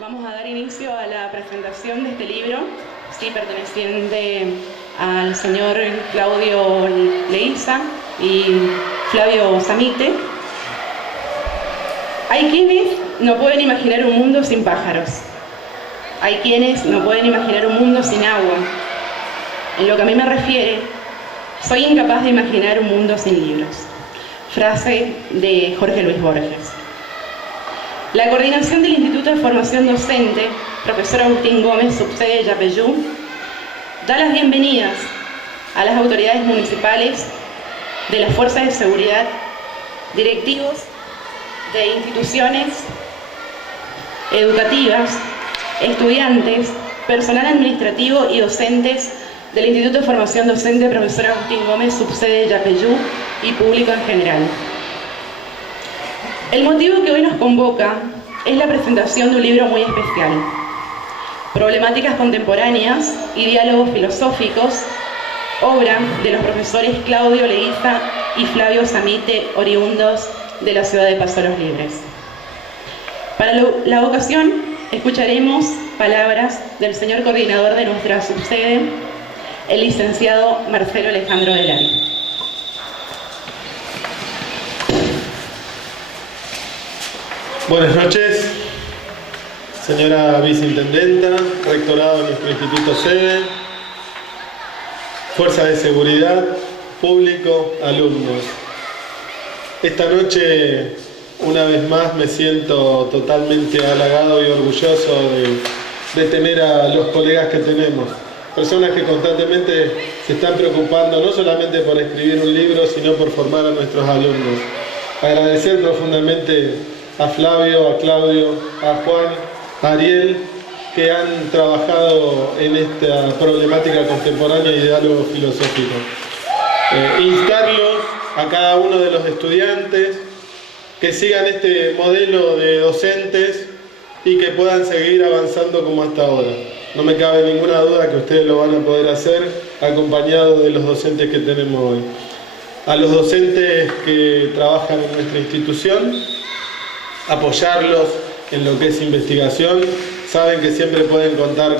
Vamos a dar inicio a la presentación de este libro, sí, perteneciente al señor Claudio Leiza y Flavio Samite. Hay quienes no pueden imaginar un mundo sin pájaros. Hay quienes no pueden imaginar un mundo sin agua. En lo que a mí me refiere, soy incapaz de imaginar un mundo sin libros. Frase de Jorge Luis Borges. La coordinación del Instituto de Formación Docente, profesor Agustín Gómez, subsede Yapeyú, da las bienvenidas a las autoridades municipales, de las fuerzas de seguridad, directivos de instituciones educativas, estudiantes, personal administrativo y docentes del Instituto de Formación Docente, profesor Agustín Gómez, subsede Yapeyú, y público en general. El motivo que hoy nos convoca es la presentación de un libro muy especial, Problemáticas Contemporáneas y Diálogos Filosóficos, obra de los profesores Claudio Leiza y Flavio Samite, oriundos de la ciudad de Paso Los Libres. Para la ocasión escucharemos palabras del señor coordinador de nuestra subsede, el licenciado Marcelo Alejandro Delari. Buenas noches, señora viceintendenta, rectorado de nuestro instituto sede, fuerza de seguridad, público, alumnos. Esta noche, una vez más, me siento totalmente halagado y orgulloso de tener a los colegas que tenemos. Personas que constantemente se están preocupando no solamente por escribir un libro, sino por formar a nuestros alumnos. Agradecer profundamente a Flavio, a Claudio, a Juan, a Ariel, que han trabajado en esta problemática contemporánea y diálogo filosófico. Instarlos a cada uno de los estudiantes que sigan este modelo de docentes y que puedan seguir avanzando como hasta ahora. No me cabe ninguna duda que ustedes lo van a poder hacer acompañados de los docentes que tenemos hoy. A los docentes que trabajan en nuestra institución, apoyarlos en lo que es investigación. Saben que siempre pueden contar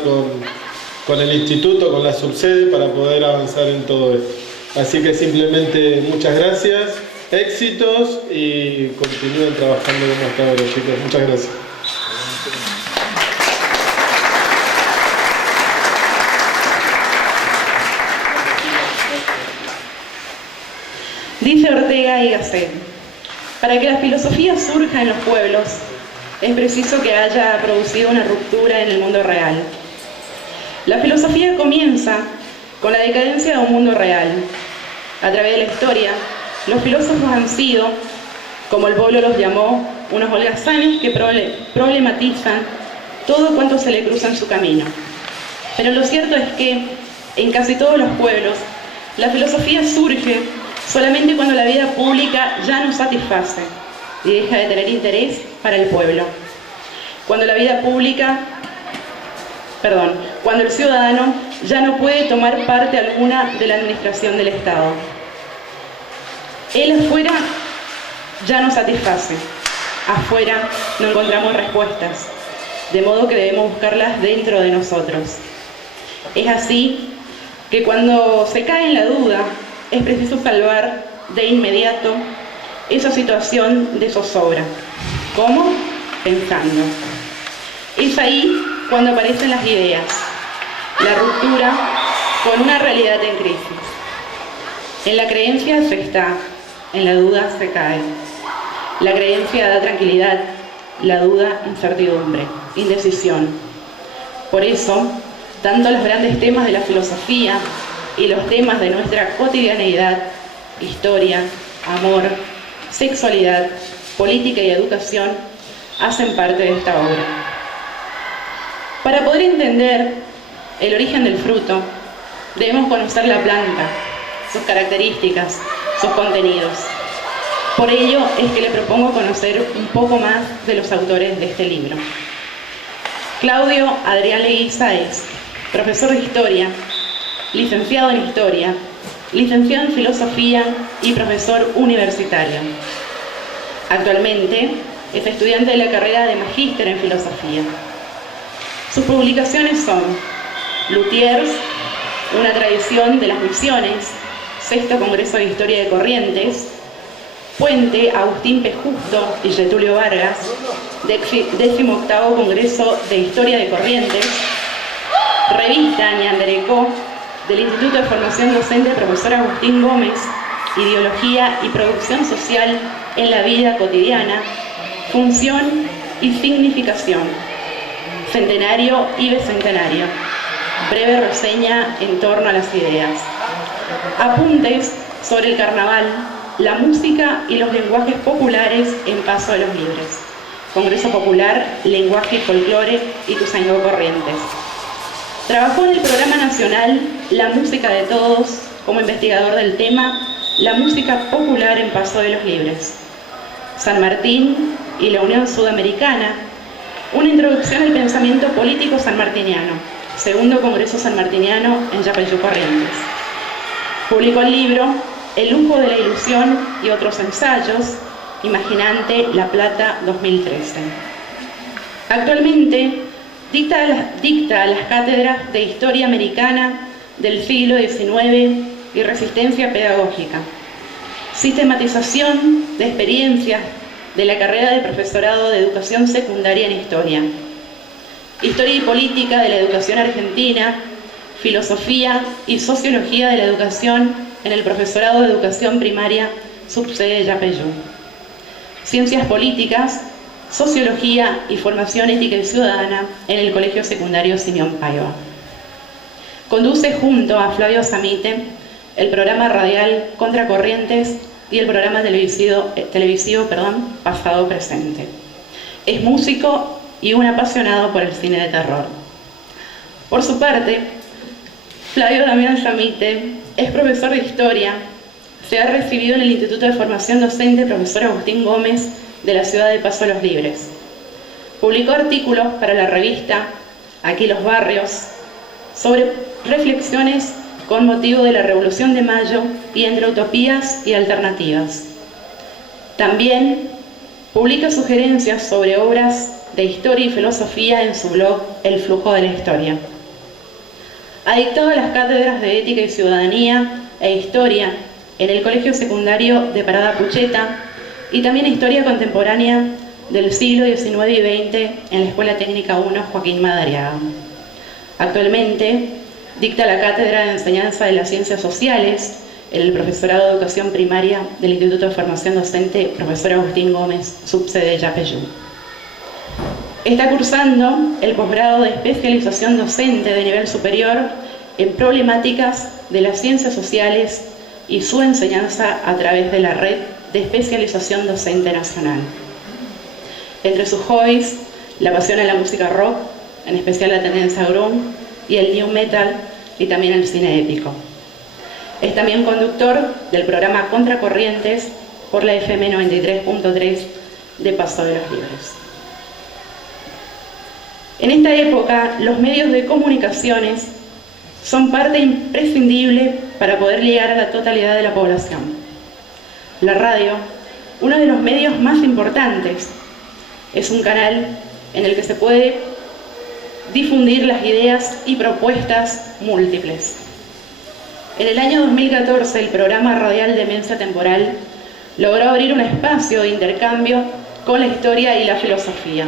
con el instituto, con la subsede, para poder avanzar en todo esto. Así que simplemente muchas gracias, éxitos y continúen trabajando como hasta ahora, chicos. Muchas gracias. Dice Ortega y Gasset: para que la filosofía surja en los pueblos, es preciso que haya producido una ruptura en el mundo real. La filosofía comienza con la decadencia de un mundo real. A través de la historia, los filósofos han sido, como el pueblo los llamó, unos holgazanes que problematizan todo cuanto se le cruza en su camino. Pero lo cierto es que, en casi todos los pueblos, la filosofía surge solamente cuando la vida pública ya no satisface y deja de tener interés para el pueblo. Cuando el ciudadano ya no puede tomar parte alguna de la administración del Estado. El afuera ya no satisface. Afuera no encontramos respuestas, de modo que debemos buscarlas dentro de nosotros. Es así que cuando se cae en la duda, es preciso salvar de inmediato esa situación de zozobra. ¿Cómo? Pensando. Es ahí cuando aparecen las ideas, la ruptura con una realidad en crisis. En la creencia se está, en la duda se cae. La creencia da tranquilidad, la duda incertidumbre, indecisión. Por eso, tanto los grandes temas de la filosofía y los temas de nuestra cotidianeidad, historia, amor, sexualidad, política y educación, hacen parte de esta obra. Para poder entender el origen del fruto, debemos conocer la planta, sus características, sus contenidos. Por ello es que le propongo conocer un poco más de los autores de este libro. Claudio Adrián Leiza es profesor de Historia, licenciado en Historia, licenciado en Filosofía y profesor universitario. Actualmente es estudiante de la carrera de Magíster en Filosofía. Sus publicaciones son Luthiers, una tradición de las misiones, Sexto Congreso de Historia de Corrientes, Puente, Agustín P. Justo y Getulio Vargas, 18º Congreso de Historia de Corrientes, Revista Ñanderecó, del Instituto de Formación Docente Profesor Agustín Gómez, Ideología y Producción Social en la Vida Cotidiana, Función y Significación, Centenario y Bicentenario, breve reseña en torno a las ideas, apuntes sobre el carnaval, la música y los lenguajes populares en Paso de los Libres, Congreso Popular, Lenguaje y Folclore, Ituzaingó Corrientes. Trabajó en el Programa Nacional La Música de Todos como investigador del tema La música popular en Paso de los Libres, San Martín y la Unión Sudamericana, una introducción al pensamiento político sanmartiniano, segundo Congreso Sanmartiniano en Yapeyú, Corrientes. Publicó el libro El lujo de la ilusión y otros ensayos, Imaginante, La Plata, 2013. Actualmente dicta las cátedras de Historia Americana del siglo XIX y Resistencia Pedagógica, sistematización de experiencias de la carrera de profesorado de Educación Secundaria en Historia, Historia y Política de la Educación Argentina, Filosofía y Sociología de la Educación en el Profesorado de Educación Primaria, subsede Yapeyú, Ciencias Políticas, Sociología y Formación Ética y Ciudadana en el Colegio Secundario Simeón Paiva. Conduce junto a Flavio Samite el programa radial Contracorrientes y el programa televisivo Pasado Presente. Es músico y un apasionado por el cine de terror. Por su parte, Flavio Damián Samite es profesor de Historia, se ha recibido en el Instituto de Formación Docente Profesor Agustín Gómez de la ciudad de Paso de los Libres. Publicó artículos para la revista Aquí los Barrios sobre reflexiones con motivo de la Revolución de Mayo y entre utopías y alternativas. También publica sugerencias sobre obras de historia y filosofía en su blog El Flujo de la Historia. Ha dictado las cátedras de Ética y Ciudadanía e Historia en el Colegio Secundario de Parada Pucheta y también Historia Contemporánea del siglo XIX y XX en la Escuela Técnica 1 Joaquín Madariaga. Actualmente dicta la Cátedra de Enseñanza de las Ciencias Sociales en el Profesorado de Educación Primaria del Instituto de Formación Docente Profesor Agustín Gómez, subsede Yapeyú. Está cursando el posgrado de especialización docente de nivel superior en problemáticas de las ciencias sociales y su enseñanza a través de la Red de Especialización Docente Nacional. Entre sus hobbies, la pasión a la música rock, en especial la tendencia grunge y el new metal, y también el cine épico. Es también conductor del programa Contracorrientes por la FM 93.3 de Paso de los Libres. En esta época, los medios de comunicaciones son parte imprescindible para poder llegar a la totalidad de la población. La radio, uno de los medios más importantes, es un canal en el que se puede difundir las ideas y propuestas múltiples. En el año 2014, el programa radial Demencia Temporal logró abrir un espacio de intercambio con la historia y la filosofía.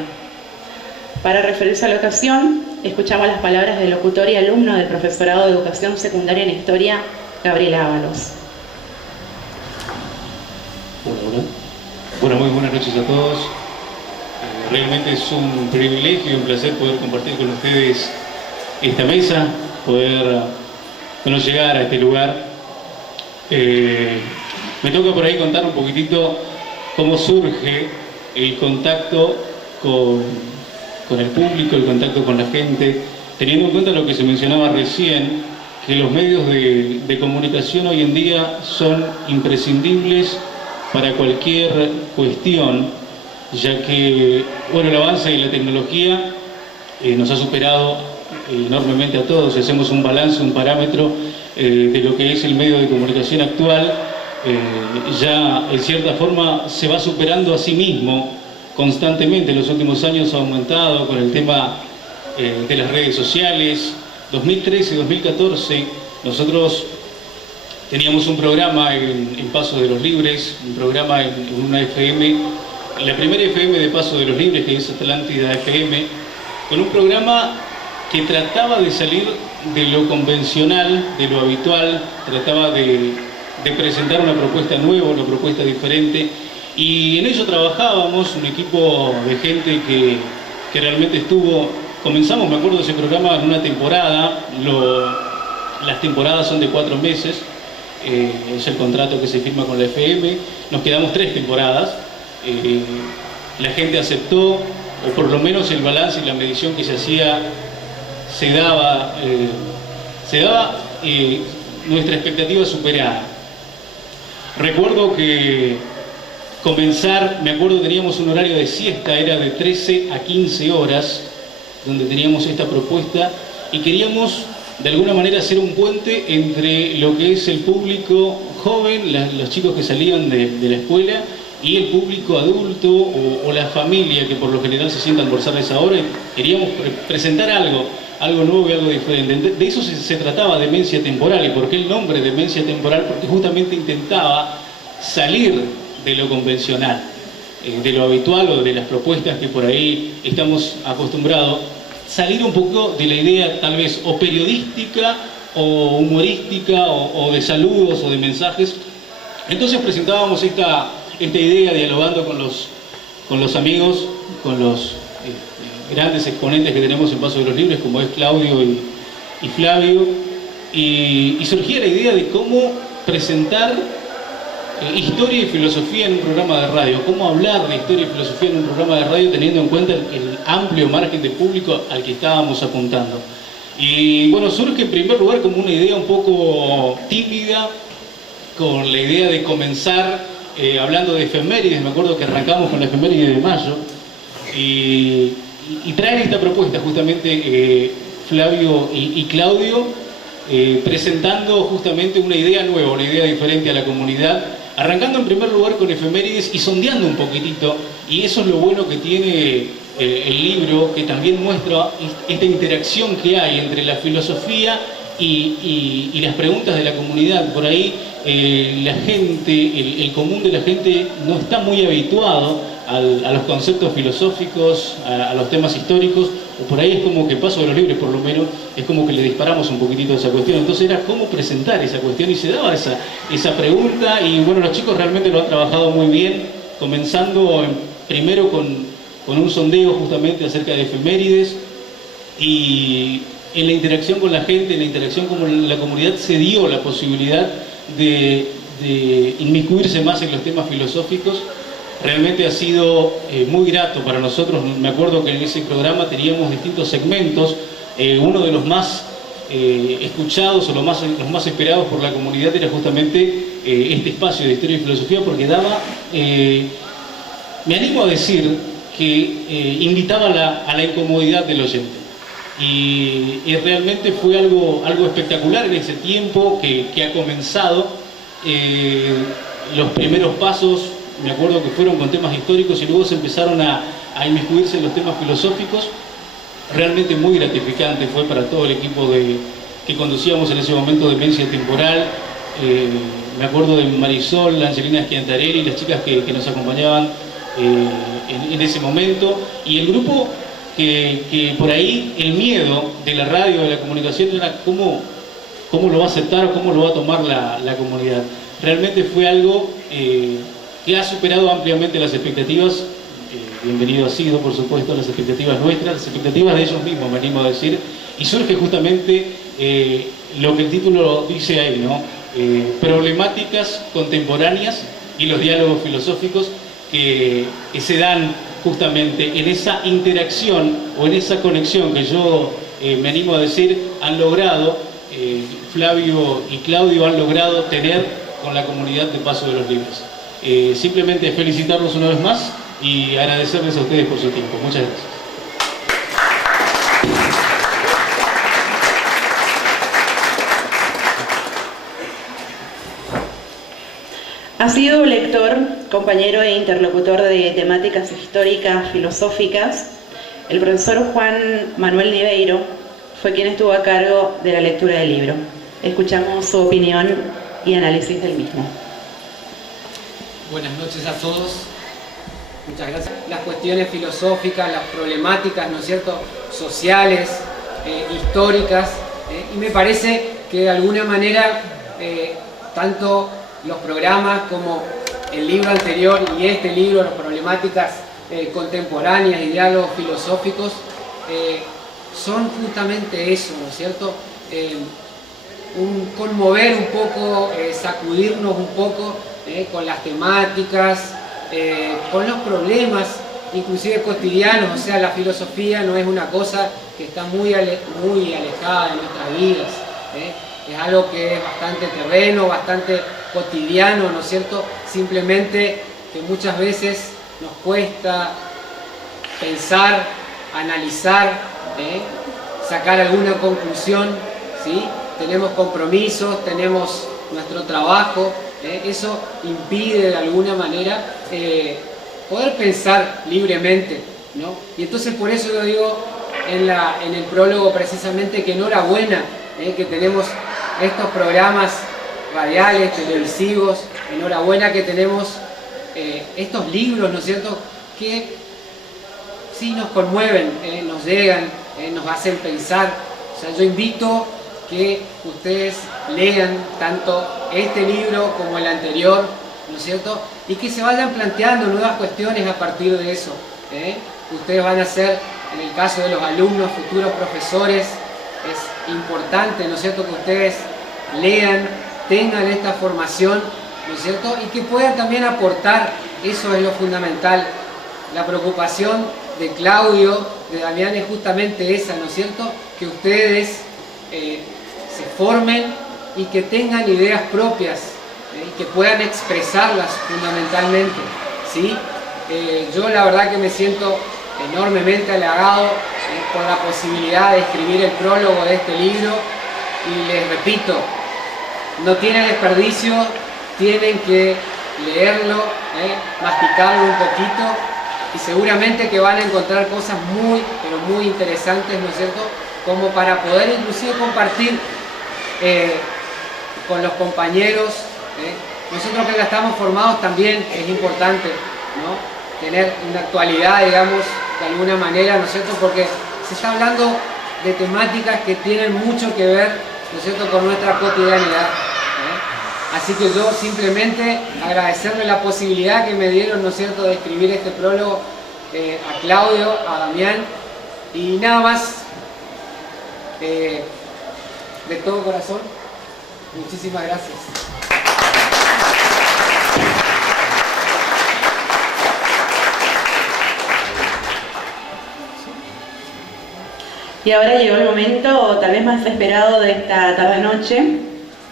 Para referirse a la ocasión, escuchamos las palabras del locutor y alumno del Profesorado de Educación Secundaria en Historia, Gabriel Ábalos. Hola. Bueno, muy buenas noches a todos. Realmente es un privilegio y un placer poder compartir con ustedes esta mesa, poder llegar a este lugar. Me toca por ahí contar un poquitito cómo surge el contacto con el público, el contacto con la gente, teniendo en cuenta lo que se mencionaba recién, que los medios de comunicación hoy en día son imprescindibles para cualquier cuestión, ya que el avance de la tecnología nos ha superado enormemente a todos. Si hacemos un balance, un parámetro de lo que es el medio de comunicación actual, ya en cierta forma se va superando a sí mismo constantemente. En los últimos años ha aumentado con el tema de las redes sociales. 2013-2014 nosotros teníamos un programa en Paso de los Libres, un programa en una FM, la primera FM de Paso de los Libres, que es Atlántida FM, con un programa que trataba de salir de lo convencional, de lo habitual, trataba de presentar una propuesta nueva, una propuesta diferente, y en ello trabajábamos un equipo de gente que realmente comenzamos, me acuerdo de ese programa, en una temporada, las temporadas son de 4 meses, es el contrato que se firma con la FM, nos quedamos 3 temporadas, la gente aceptó, o por lo menos el balance y la medición que se hacía se daba nuestra expectativa superada. Recuerdo que me acuerdo teníamos un horario de siesta, era de 13 a 15 horas, donde teníamos esta propuesta y queríamos de alguna manera hacer un puente entre lo que es el público joven, los chicos que salían de la escuela, y el público adulto o la familia que por lo general se sienta a almorzar a esa hora. Queríamos presentar algo nuevo y algo diferente. De eso se trataba Demencia Temporal. ¿Y por qué el nombre Demencia Temporal? Porque justamente intentaba salir de lo convencional, de lo habitual o de las propuestas que por ahí estamos acostumbrados, salir un poco de la idea tal vez o periodística o humorística o de saludos o de mensajes. Entonces presentábamos esta idea dialogando con los amigos, con los grandes exponentes que tenemos en Paso de los Libres, como es Claudio y Flavio, y surgía la idea de cómo presentar historia y filosofía en un programa de radio, cómo hablar de historia y filosofía en un programa de radio teniendo en cuenta el amplio margen de público al que estábamos apuntando. Y bueno, surge en primer lugar como una idea un poco tímida, con la idea de comenzar hablando de efemérides. Me acuerdo que arrancamos con la efeméride de mayo y traer esta propuesta justamente Flavio y Claudio, presentando justamente una idea nueva, una idea diferente a la comunidad, arrancando en primer lugar con efemérides y sondeando un poquitito, y eso es lo bueno que tiene el libro, que también muestra esta interacción que hay entre la filosofía y las preguntas de la comunidad. Por ahí la gente, el común de la gente no está muy habituado a los conceptos filosóficos, a los temas históricos, o por ahí es como que Paso de los Libres, por lo menos, es como que le disparamos un poquitito a esa cuestión. Entonces era cómo presentar esa cuestión y se daba esa pregunta, y bueno, los chicos realmente lo han trabajado muy bien, comenzando primero con un sondeo justamente acerca de efemérides, y en la interacción con la gente, en la interacción con la comunidad, se dio la posibilidad de inmiscuirse más en los temas filosóficos. Realmente ha sido muy grato para nosotros. Me acuerdo que en ese programa teníamos distintos segmentos. Uno de los más escuchados o los más esperados por la comunidad era justamente este espacio de historia y filosofía, porque daba, me animo a decir, que invitaba a la incomodidad del oyente. Y realmente fue algo espectacular en ese tiempo que ha comenzado. Los primeros pasos, me acuerdo que fueron con temas históricos y luego se empezaron a inmiscuirse en los temas filosóficos. Realmente muy gratificante fue para todo el equipo que conducíamos en ese momento Demencia Temporal. Me acuerdo de Marisol, Angelina Schiantarelli, las chicas que nos acompañaban en ese momento, y el grupo que por ahí el miedo de la radio, de la comunicación, era cómo lo va a aceptar o cómo lo va a tomar la comunidad. Realmente fue algo que ha superado ampliamente las expectativas. Bienvenido ha sido, por supuesto, las expectativas nuestras, las expectativas de ellos mismos, me animo a decir, y surge justamente lo que el título dice ahí, ¿no? Problemáticas contemporáneas y los diálogos filosóficos que se dan justamente en esa interacción o en esa conexión que yo me animo a decir han logrado, Flavio y Claudio han logrado tener con la comunidad de Paso de los Libres. Simplemente felicitarlos una vez más y agradecerles a ustedes por su tiempo. Muchas gracias. Ha sido lector, compañero e interlocutor de temáticas históricas, filosóficas, El profesor Juan Manuel Liveiro fue quien estuvo a cargo de la lectura del libro. Escuchamos su opinión y análisis del mismo. Buenas noches a todos. Muchas gracias. Las cuestiones filosóficas, las problemáticas, ¿no es cierto?, sociales, históricas, y me parece que de alguna manera tanto los programas como el libro anterior y este libro, las problemáticas contemporáneas y diálogos filosóficos, son justamente eso, ¿no es cierto? Conmover un poco, sacudirnos un poco con las temáticas, con los problemas, inclusive cotidianos. O sea, la filosofía no es una cosa que está muy alejada de nuestras vidas, es algo que es bastante terreno, bastante cotidiano, ¿no es cierto? Simplemente que muchas veces nos cuesta pensar, analizar, sacar alguna conclusión, ¿sí? Tenemos compromisos, tenemos nuestro trabajo, eso impide de alguna manera poder pensar libremente, ¿no? Y entonces por eso yo digo en el prólogo precisamente que enhorabuena que tenemos estos programas radiales, televisivos, enhorabuena que tenemos estos libros, ¿no es cierto?, que sí nos conmueven, nos llegan, nos hacen pensar. O sea, yo invito que ustedes lean tanto este libro como el anterior, ¿no es cierto?, y que se vayan planteando nuevas cuestiones a partir de eso. Ustedes van a ser, en el caso de los alumnos, futuros profesores, es importante, ¿no es cierto?, que ustedes lean, tengan esta formación, ¿no es cierto?, y que puedan también aportar. Eso es lo fundamental. La preocupación de Claudio, de Damián, es justamente esa, ¿no es cierto?, que ustedes se formen y que tengan ideas propias y que puedan expresarlas fundamentalmente, ¿sí? Yo la verdad que me siento enormemente halagado por la posibilidad de escribir el prólogo de este libro, y les repito, no tiene desperdicio, tienen que leerlo, masticarlo un poquito, y seguramente que van a encontrar cosas muy, pero muy interesantes, ¿no es cierto?, como para poder inclusive compartir con los compañeros. Nosotros que ya estamos formados también es importante, ¿no?, tener una actualidad, digamos, de alguna manera, ¿no es cierto?, porque se está hablando de temáticas que tienen mucho que ver, ¿no es cierto?, con nuestra cotidianidad. Así que yo simplemente agradecerle la posibilidad que me dieron, ¿no es cierto?, de escribir este prólogo, a Claudio, a Damián, y nada más, de todo corazón, muchísimas gracias. Y ahora llegó el momento tal vez más esperado de esta tarde-noche,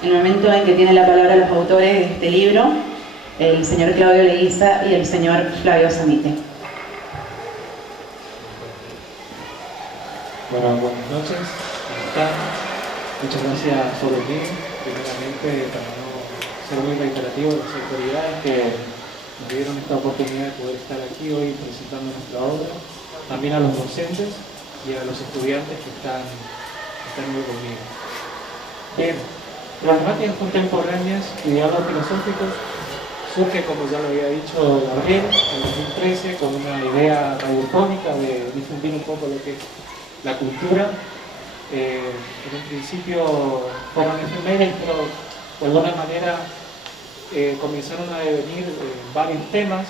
el momento en que tienen la palabra los autores de este libro, el señor Claudio Leguiza y el señor Flavio Samite. Bueno, buenas noches, ¿cómo están? Muchas gracias por venir. Primeramente, para no ser muy reiterativo, las autoridades que nos dieron esta oportunidad de poder estar aquí hoy presentando nuestra obra, también a los docentes y a los estudiantes que están hoy conmigo. Bien, problemáticas contemporáneas y diálogos filosóficos surge, como ya lo había dicho Gabriel, en 2013 con una idea radiofónica de difundir un poco lo que es la cultura. En un principio fueron efemérides, pero de alguna manera comenzaron a devenir varios temas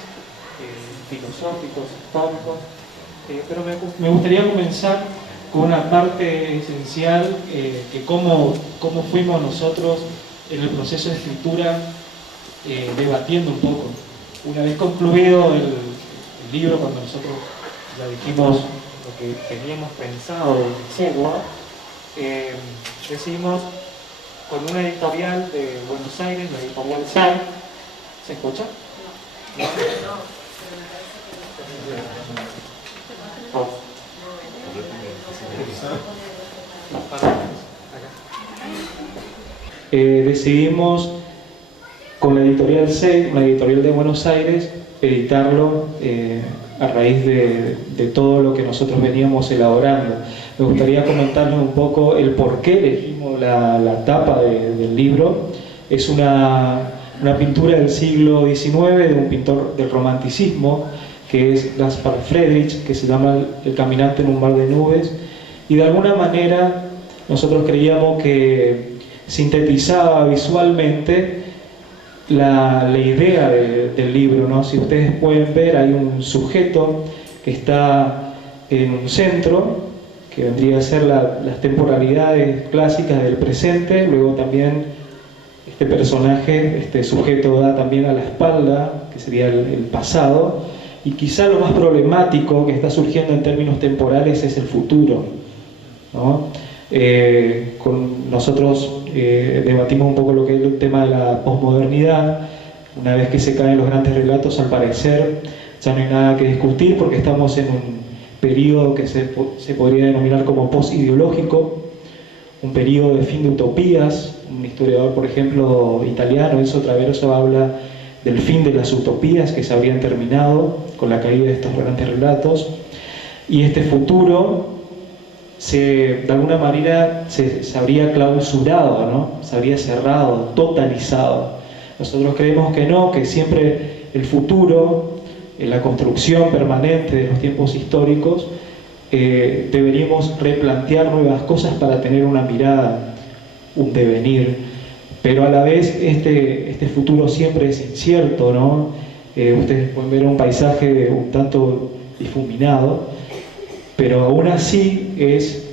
filosóficos, históricos, pero me gustaría comenzar con una parte esencial, que cómo fuimos nosotros en el proceso de escritura debatiendo un poco. Una vez concluido el libro, cuando nosotros ya dijimos lo que teníamos pensado de Segua, decidimos con una editorial de Buenos Aires, la editorial SAI. ¿Se escucha? ¿No? Decidimos con la editorial SEI, una editorial de Buenos Aires, editarlo a raíz de todo lo que nosotros veníamos elaborando. Me gustaría comentarles un poco el por qué elegimos la tapa del libro. Es una pintura del siglo XIX de un pintor del romanticismo, que es Gaspar Friedrich, que se llama El caminante en un mar de nubes, y de alguna manera nosotros creíamos que sintetizaba visualmente la idea del libro, ¿no? Si ustedes pueden ver, hay un sujeto que está en un centro, que vendría a ser las temporalidades clásicas del presente. Luego también este personaje, este sujeto, da también a la espalda, que sería el pasado, y quizá lo más problemático que está surgiendo en términos temporales es el futuro, ¿no? Nosotros debatimos un poco lo que es el tema de la posmodernidad. Una vez que se caen los grandes relatos, al parecer ya no hay nada que discutir, porque estamos en un periodo que se podría denominar como posideológico, un periodo de fin de utopías. Un historiador, por ejemplo, italiano, Enzo Traverso, habla del fin de las utopías que se habrían terminado con la caída de estos grandes relatos, y este futuro de alguna manera se habría clausurado, ¿no? Se habría cerrado, totalizado. Nosotros creemos que no, que siempre el futuro, en la construcción permanente de los tiempos históricos, deberíamos replantear nuevas cosas para tener una mirada, un devenir, pero a la vez este futuro siempre es incierto, ¿no? Ustedes pueden ver un paisaje un tanto difuminado, pero aún así es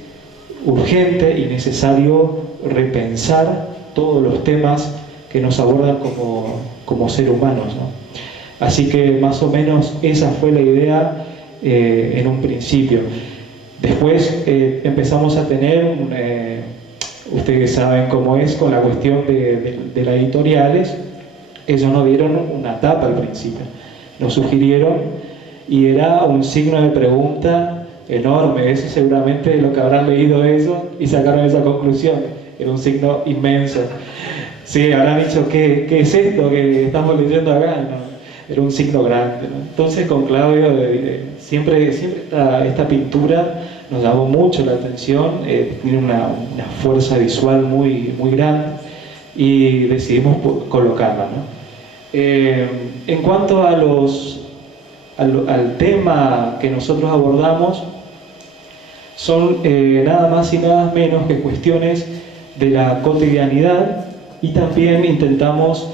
urgente y necesario repensar todos los temas que nos abordan como seres humanos, ¿no? Así que más o menos esa fue la idea en un principio. Después empezamos a tener, ustedes saben cómo es con la cuestión de las editoriales. Ellos nos dieron una tapa al principio, nos sugirieron, y era un signo de pregunta enorme. Eso seguramente lo que habrán leído eso y sacaron esa conclusión. Era un signo inmenso. Sí, habrán dicho, ¿qué es esto que estamos leyendo acá? No, era un signo grande, ¿no? Entonces con Claudio siempre esta pintura nos llamó mucho la atención. Tiene una fuerza visual muy, muy grande, y decidimos colocarla, ¿no? En cuanto al tema que nosotros abordamos, son nada más y nada menos que cuestiones de la cotidianidad, y también intentamos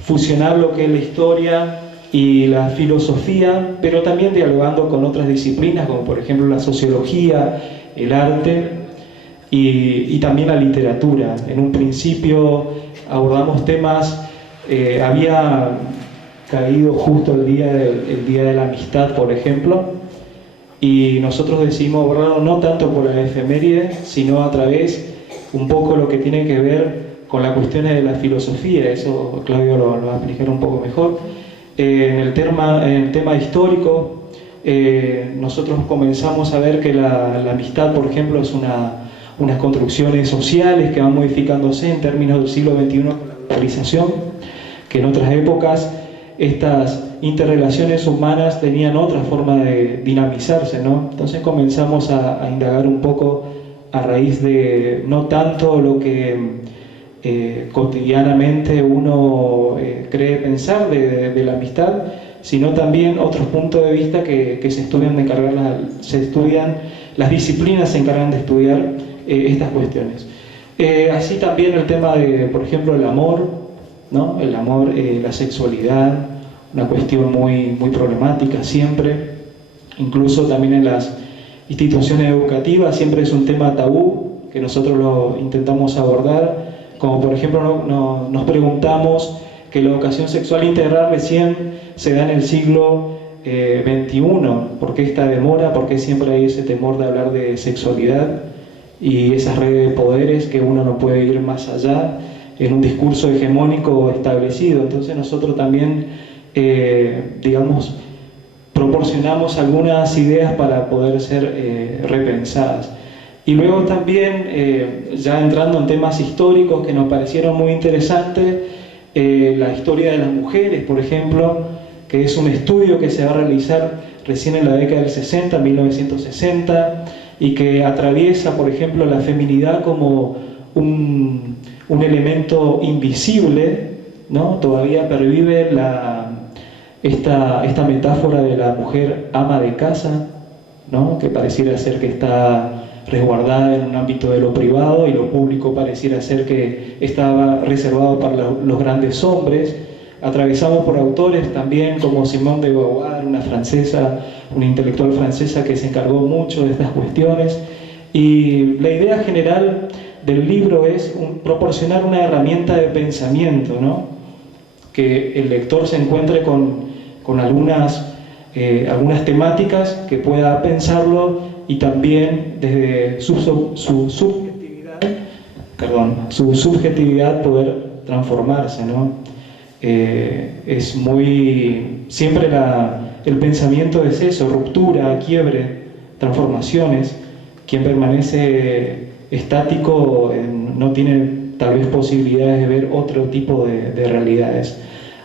fusionar lo que es la historia y la filosofía, pero también dialogando con otras disciplinas, como por ejemplo la sociología, el arte y también la literatura. En un principio abordamos temas, había caído justo el día de la amistad, por ejemplo, y nosotros decidimos abordarlo no tanto por la efeméride, sino a través un poco lo que tiene que ver con las cuestiones de la filosofía. Eso Claudio lo va a explicar un poco mejor. En el tema histórico, nosotros comenzamos a ver que la amistad, por ejemplo, es unas construcciones sociales que van modificándose en términos del siglo XXI con la globalización, que en otras épocas estas interrelaciones humanas tenían otra forma de dinamizarse, ¿no? Entonces comenzamos a indagar un poco a raíz de no tanto lo que cotidianamente uno cree pensar de la amistad, sino también otros puntos de vista que se estudian, las disciplinas se encargan de estudiar estas cuestiones. Así también el tema de, por ejemplo, el amor, ¿no? El amor, la sexualidad, una cuestión muy, muy problemática siempre, incluso también en las instituciones educativas siempre es un tema tabú que nosotros lo intentamos abordar, como por ejemplo nos preguntamos que la educación sexual integral recién se da en el siglo XXI, ¿por qué esta demora? ¿Por qué siempre hay ese temor de hablar de sexualidad y esas redes de poderes que uno no puede ir más allá en un discurso hegemónico establecido? Entonces nosotros también, digamos, proporcionamos algunas ideas para poder ser repensadas. Y luego también, ya entrando en temas históricos que nos parecieron muy interesantes, la historia de las mujeres, por ejemplo, que es un estudio que se va a realizar recién en la década del 60, 1960, y que atraviesa, por ejemplo, la feminidad como un elemento invisible, ¿no? Todavía pervive esta metáfora de la mujer ama de casa, ¿no? Que pareciera ser que está resguardada en un ámbito de lo privado, y lo público pareciera ser que estaba reservado para los grandes hombres. Atravesado por autores también como Simone de Beauvoir, una francesa, una intelectual francesa que se encargó mucho de estas cuestiones. Y la idea general del libro es proporcionar una herramienta de pensamiento, ¿no? Que el lector se encuentre con algunas temáticas, que pueda pensarlo, y también desde su subjetividad poder transformarse, ¿no? Siempre el pensamiento es eso: ruptura, quiebre, transformaciones. Quien permanece estático no tiene tal vez posibilidades de ver otro tipo de realidades.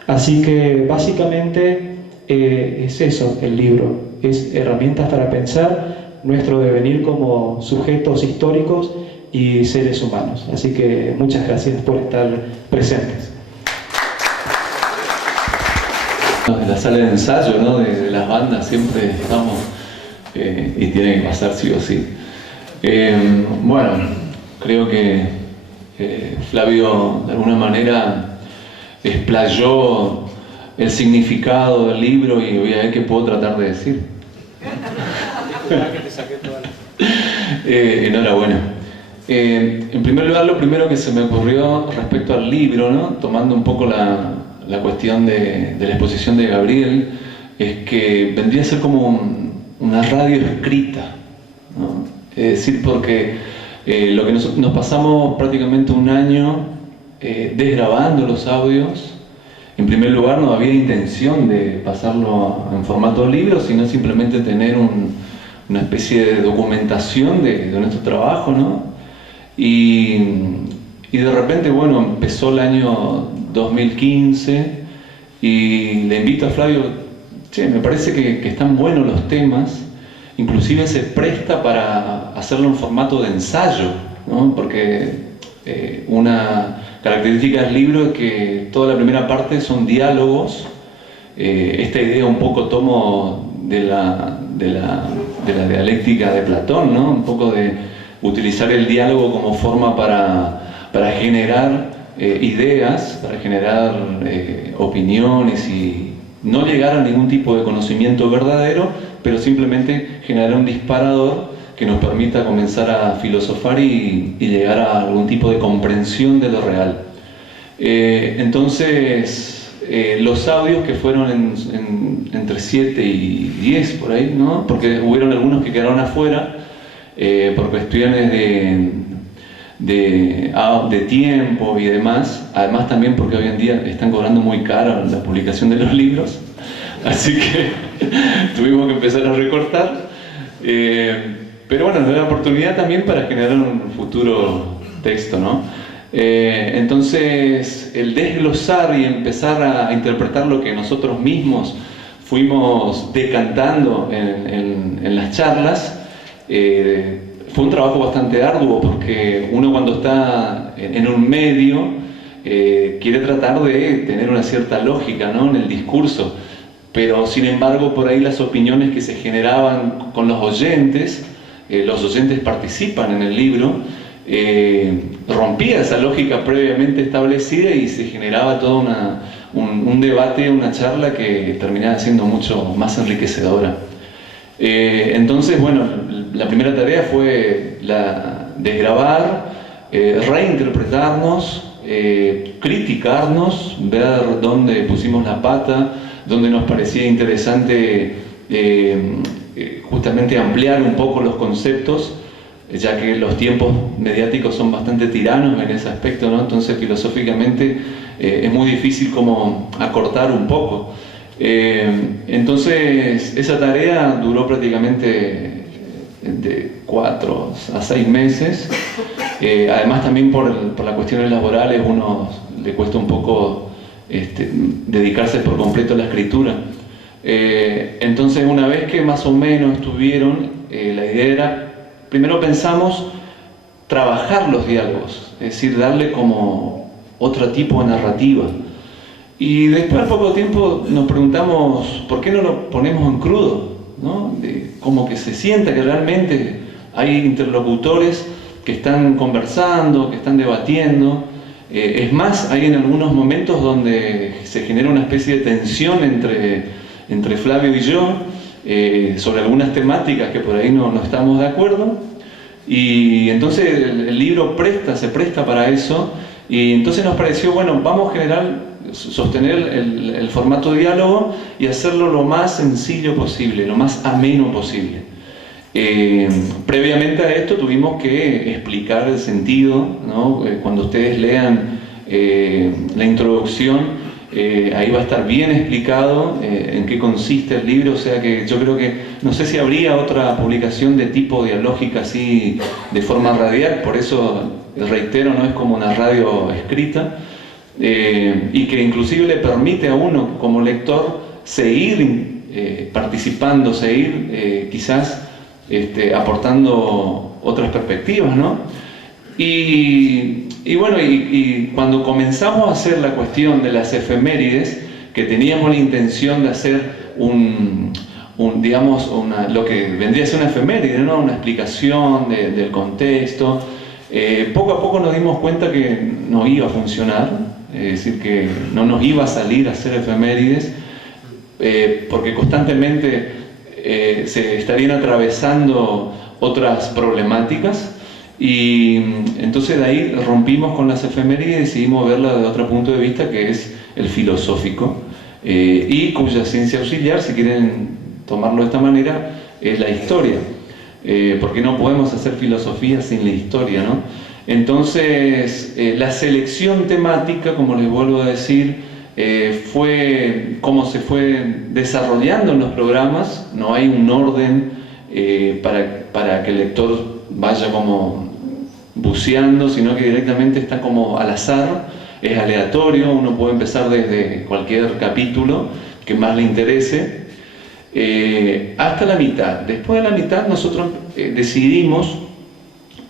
Así que básicamente es eso el libro, es herramientas para pensar nuestro devenir como sujetos históricos y seres humanos. Así que muchas gracias por estar presentes. En la sala de ensayo, ¿no? de las bandas siempre estamos y tiene que pasar sí o sí. Bueno, creo que Flavio de alguna manera explayó el significado del libro, y voy a ver qué puedo tratar de decir. Enhorabuena. En primer lugar, lo primero que se me ocurrió respecto al libro, ¿no? Tomando un poco la cuestión de la exposición de Gabriel, es que vendría a ser como una radio escrita, ¿no? Es decir, porque lo que nos pasamos prácticamente un año desgrabando los audios. En primer lugar, no había intención de pasarlo en formato libro, sino simplemente tener una especie de documentación de nuestro trabajo, ¿no? Y de repente, bueno, empezó el año 2015 y le invito a Flavio: che, me parece que están buenos los temas, inclusive se presta para hacerlo en formato de ensayo, ¿no? Porque una característica del libro es que toda la primera parte son diálogos. Esta idea un poco tomo de la dialéctica de Platón, ¿no? Un poco de utilizar el diálogo como forma para generar ideas, para generar opiniones, y no llegar a ningún tipo de conocimiento verdadero, pero simplemente generar un disparador que nos permita comenzar a filosofar y llegar a algún tipo de comprensión de lo real. Entonces, los audios que fueron entre 7 y 10 por ahí, ¿no? Porque hubieron algunos que quedaron afuera por cuestiones de tiempo y demás, además también porque hoy en día están cobrando muy caro la publicación de los libros, así que tuvimos que empezar a recortar, pero bueno, nos da la oportunidad también para generar un futuro texto, ¿no? Entonces, el desglosar y empezar a interpretar lo que nosotros mismos fuimos decantando en las charlas, fue un trabajo bastante arduo, porque uno, cuando está en un medio, quiere tratar de tener una cierta lógica, ¿no? En el discurso, pero sin embargo por ahí las opiniones que se generaban con los oyentes participan en el libro, rompía esa lógica previamente establecida y se generaba todo un debate, una charla que terminaba siendo mucho más enriquecedora. Entonces, bueno, la primera tarea fue la de grabar, reinterpretarnos, criticarnos, ver dónde pusimos la pata, dónde nos parecía interesante justamente ampliar un poco los conceptos, ya que los tiempos mediáticos son bastante tiranos en ese aspecto, ¿no? Entonces, filosóficamente es muy difícil como acortar un poco. Entonces, esa tarea duró prácticamente de 4 a 6 meses. Además, también por las cuestiones laborales, uno le cuesta un poco dedicarse por completo a la escritura. Entonces, una vez que más o menos estuvieron, la idea era, primero pensamos trabajar los diálogos, es decir, darle como otro tipo de narrativa. Y después, al poco tiempo, nos preguntamos, ¿por qué no lo ponemos en crudo? ¿No? Como que se sienta que realmente hay interlocutores que están conversando, que están debatiendo. Es más, hay en algunos momentos donde se genera una especie de tensión entre Flavio y yo sobre algunas temáticas que por ahí no estamos de acuerdo. Y entonces el libro se presta para eso. Y entonces nos pareció, bueno, vamos a sostener el formato de diálogo y hacerlo lo más sencillo posible, lo más ameno posible. Previamente a esto tuvimos que explicar el sentido, ¿no? Cuando ustedes lean la introducción, ahí va a estar bien explicado en qué consiste el libro, o sea que yo creo que, no sé si habría otra publicación de tipo dialógica así de forma radial, por eso reitero, no es como una radio escrita, y que inclusive le permite a uno como lector seguir participando, seguir quizás aportando otras perspectivas, ¿no? Y bueno, y cuando comenzamos a hacer la cuestión de las efemérides, que teníamos la intención de hacer digamos, lo que vendría a ser una efeméride, ¿no? Una explicación del contexto, poco a poco nos dimos cuenta que no iba a funcionar, es decir, que no nos iba a salir a hacer efemérides, porque constantemente se estarían atravesando otras problemáticas, y entonces de ahí rompimos con las efemérides y decidimos verla desde otro punto de vista, que es el filosófico, y cuya ciencia auxiliar, si quieren tomarlo de esta manera, es la historia, porque no podemos hacer filosofía sin la historia, ¿no? Entonces, la selección temática, como les vuelvo a decir, fue como se fue desarrollando en los programas. No hay un orden para que el lector vaya como buceando, sino que directamente está como al azar, es aleatorio, uno puede empezar desde cualquier capítulo que más le interese, hasta la mitad. Después de la mitad nosotros decidimos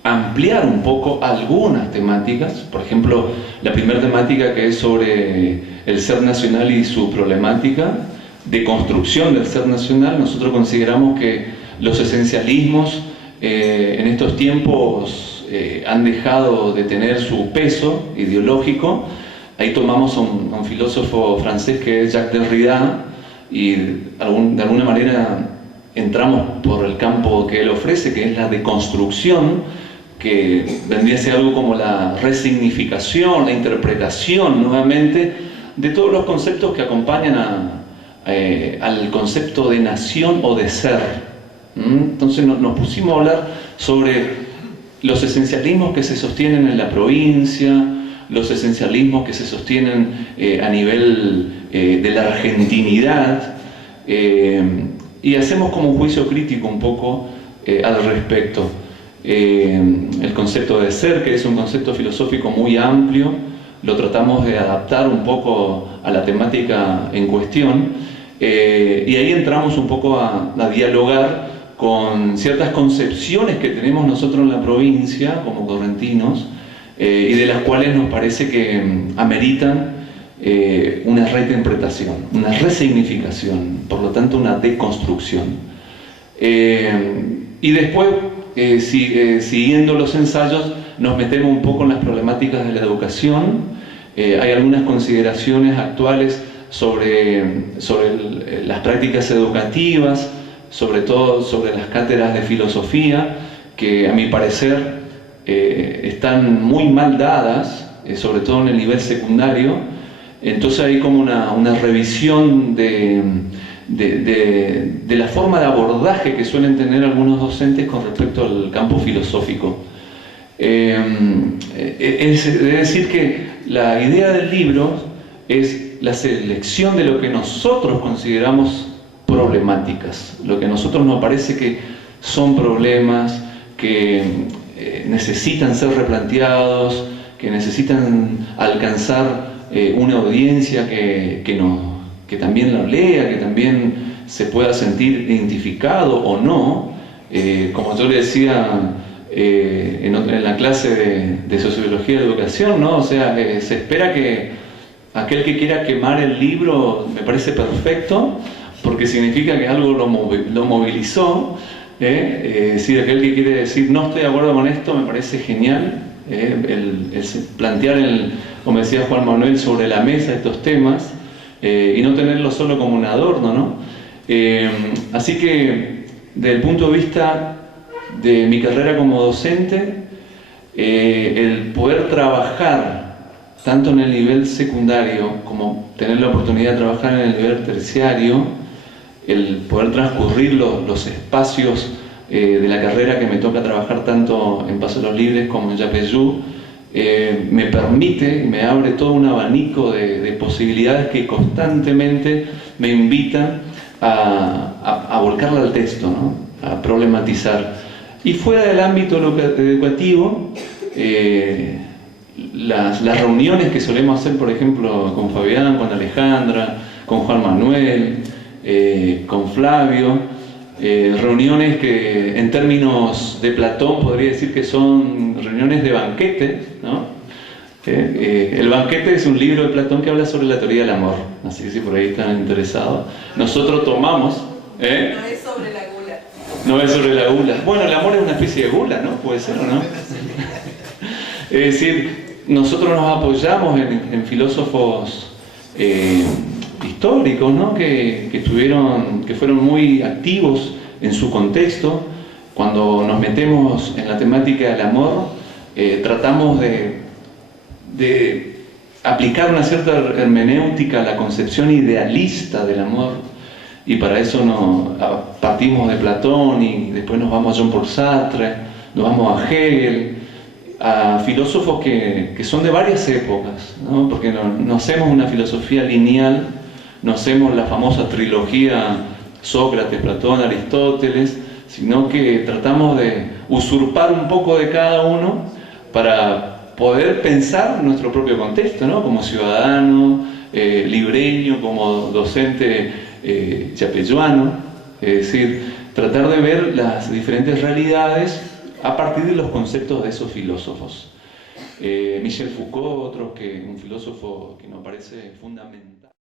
ampliar un poco algunas temáticas. Por ejemplo, la primera temática, que es sobre el ser nacional y su problemática de construcción del ser nacional. Nosotros consideramos que los esencialismos en estos tiempos han dejado de tener su peso ideológico. Ahí tomamos a un filósofo francés que es Jacques Derrida, y de alguna manera entramos por el campo que él ofrece, que es la deconstrucción, que vendría a ser algo como la resignificación, la interpretación nuevamente de todos los conceptos que acompañan al concepto de nación o de ser. Entonces nos pusimos a hablar sobre los esencialismos que se sostienen en la provincia, los esencialismos que se sostienen a nivel de la argentinidad, y hacemos como un juicio crítico un poco al respecto. El concepto de ser, que es un concepto filosófico muy amplio, lo tratamos de adaptar un poco a la temática en cuestión, y ahí entramos un poco a dialogar con ciertas concepciones que tenemos nosotros en la provincia como correntinos, y de las cuales nos parece que ameritan una reinterpretación, una resignificación, por lo tanto una deconstrucción. Y después, siguiendo los ensayos, nos metemos un poco en las problemáticas de la educación. Hay algunas consideraciones actuales sobre las prácticas educativas, sobre todo sobre las cátedras de filosofía, que a mi parecer están muy mal dadas, sobre todo en el nivel secundario. Entonces hay como una revisión de la forma de abordaje que suelen tener algunos docentes con respecto al campo filosófico. Es decir, que la idea del libro es la selección de lo que nosotros consideramos problemáticas, lo que a nosotros nos parece que son problemas que necesitan ser replanteados, que necesitan alcanzar una audiencia que que también lo lea, que también se pueda sentir identificado o no. Como yo le decía en la clase de Sociología de Educación, ¿no? O sea, se espera que aquel que quiera quemar el libro, me parece perfecto, porque significa que algo lo movilizó. Es decir, aquel que quiere decir no estoy de acuerdo con esto, me parece genial. El plantear, como decía Juan Manuel, sobre la mesa estos temas y no tenerlo solo como un adorno, ¿no? Así que, desde el punto de vista de mi carrera como docente, el poder trabajar tanto en el nivel secundario como tener la oportunidad de trabajar en el nivel terciario, el poder transcurrir los espacios de la carrera que me toca trabajar tanto en Paso de los Libres como en Yapeyú, me permite, me abre todo un abanico de posibilidades que constantemente me invitan a volcarla al texto, ¿no? A problematizar. Y fuera del ámbito educativo, las reuniones que solemos hacer, por ejemplo, con Fabián, con Alejandra, con Juan Manuel, con Flavio, reuniones que en términos de Platón podría decir que son reuniones de banquete, ¿no? El banquete es un libro de Platón que habla sobre la teoría del amor, así que si por ahí están interesados, nosotros tomamos... No es sobre la gula. No es sobre la gula. Bueno, el amor es una especie de gula, ¿no? Puede ser, ¿o no? Es decir, nosotros nos apoyamos en filósofos históricos, ¿no? que fueron muy activos en su contexto. Cuando nos metemos en la temática del amor, tratamos de aplicar una cierta hermenéutica a la concepción idealista del amor, y para eso partimos de Platón y después nos vamos a Jean-Paul Sartre, nos vamos a Hegel, a filósofos que son de varias épocas, ¿no? Porque no hacemos una filosofía lineal, no hacemos la famosa trilogía Sócrates, Platón, Aristóteles, sino que tratamos de usurpar un poco de cada uno para poder pensar nuestro propio contexto, ¿no? Como ciudadano, libreño, como docente yapeyuano, es decir, tratar de ver las diferentes realidades a partir de los conceptos de esos filósofos. Michel Foucault, un filósofo que nos parece fundamental.